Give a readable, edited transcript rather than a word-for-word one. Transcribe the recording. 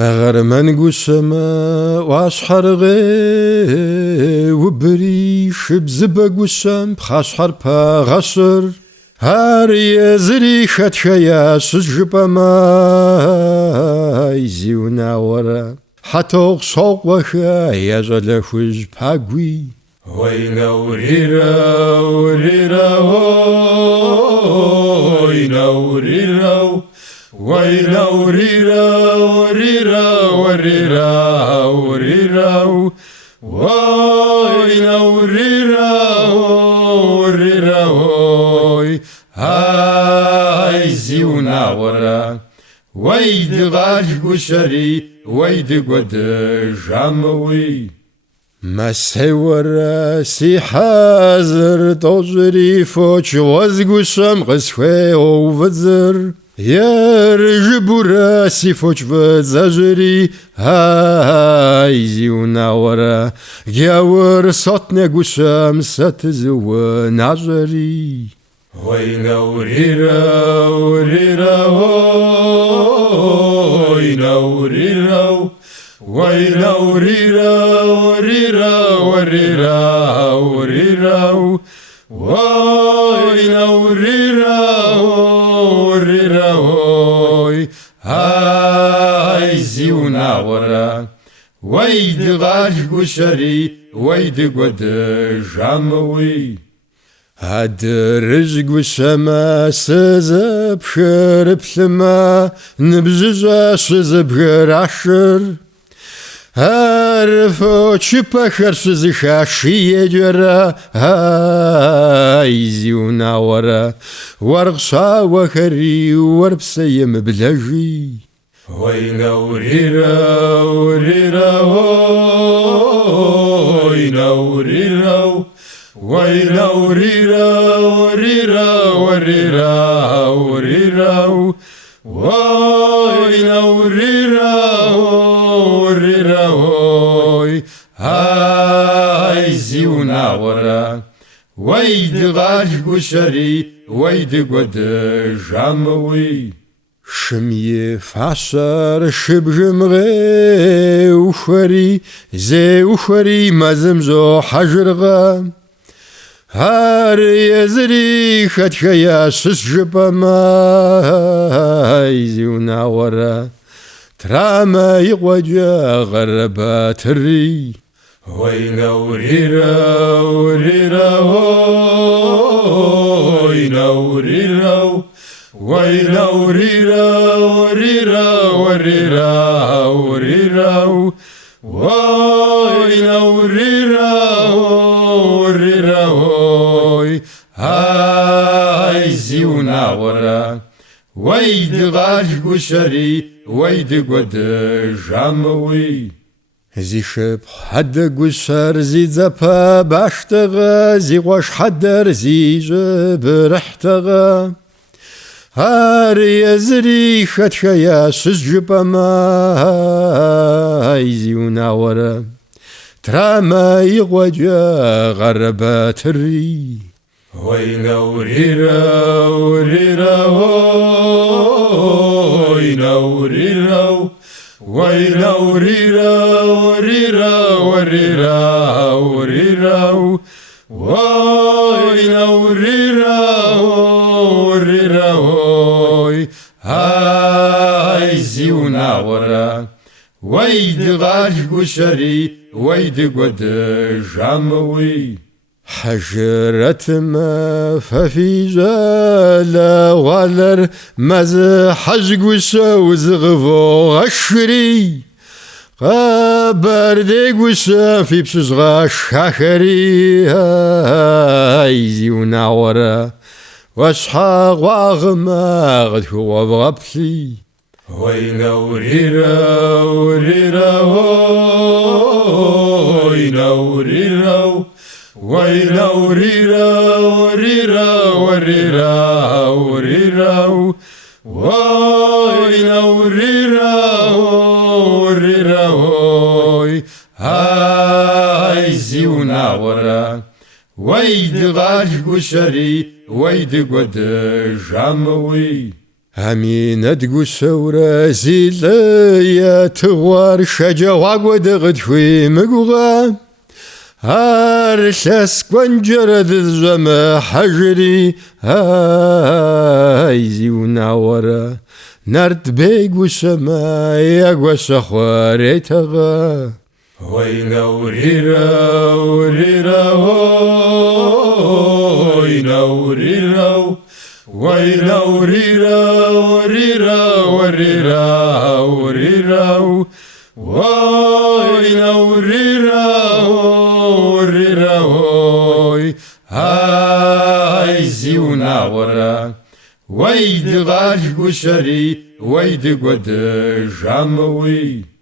أغرمن قسما واشحرغي وبري شبزبا قسم بخاشحر با غصر هاري زري خدشيا سجبا ما يزيونا ورا حتوق صوق وخا يزال خوز باقوي وينا وريرا وريرا وينا وريرا وينا وريرا وريرا وريرا وريرا وينا وريرا وريرا وي هاي زيونا ورا ويد غاج قشري ويد قد جاموي ما سيورا سي حازر توجري فوش وزقشم غسوي وفزر يرجب راسي فوش فزجري هاي زيونا ورا جاور صوتنا قشم ستزو نجري وينا وريرا وريرا وينا وريرا وينا وريرا وريرا وريرا وريرا وينا وريرا وريرا وي هاي زيونا ورا ويد غاج قشري ويد قد جاموي هاد رزق والسما سزب شرب ثما نبززا سزب عشر هارفو تشبا خرسز خاشي يجرا هاي زيونا ورا ورقصا وخري وربسيم بلجي وينا وريرا وريرا وينا وريرا وينا وريرا وريرا وريرا وريرا وينا وريرا وريرا وي هاي زيونا ورا ويد غاج قشري ويد قد جاموي شمي فاشر شبجمغي وخري زي وخري مزمزو حجرغا هار يزري خدشيا سسجبا ما يزيونا ورا تراما يقوجا غربا تري وينا وريرا وريرا وينا وريرا وينا وريرا وريرا وريرا وريرا وينا وريرا وريرا وي هاي زيونا ورا ويد غاج قشري ويد قد جاموي زي شب حد قشر زي زبا باشتغا زي غوش حدر زي جب رحتغا هار يزري خدشيا سجبا ما يزيونا ورا تراما يغوجا غربا تري وينا وريرا وريرا وينا وريرا وينا وريرا وريرا وريرا وريرا وينا وريرا وريرا وي هاي زيونا ورا ويد غاج قشري ويد قد جاموي حجرة ما ففي جالا غالر مز حج قشا وزغفو غشري قبر قشا في بسوس غاش حخري هاي زيونا ورا واشحاق واغماغ هو بغبسي وينا وريرا وريرا وينا وريرا وينا وريرا وريرا وريرا وريرا وينا وريرا وريرا وي هاي زيونا ورا ويد غاج قشري ويد قد جاموي أمينة دقوسورة زيلية تغوار شجا وعقود غدفي مقوغا هارساس كونجرد الزما حجري هايزي ونعورا نرد بيق وسما يقوى سخواري تغا وينا وريرا وريرا وينا وريرا وينا وريرا وريرا وريرا وريرا وينا وريرا وريرا وي هايزي ونعورا ويد غالي وشري ويد قد جاموي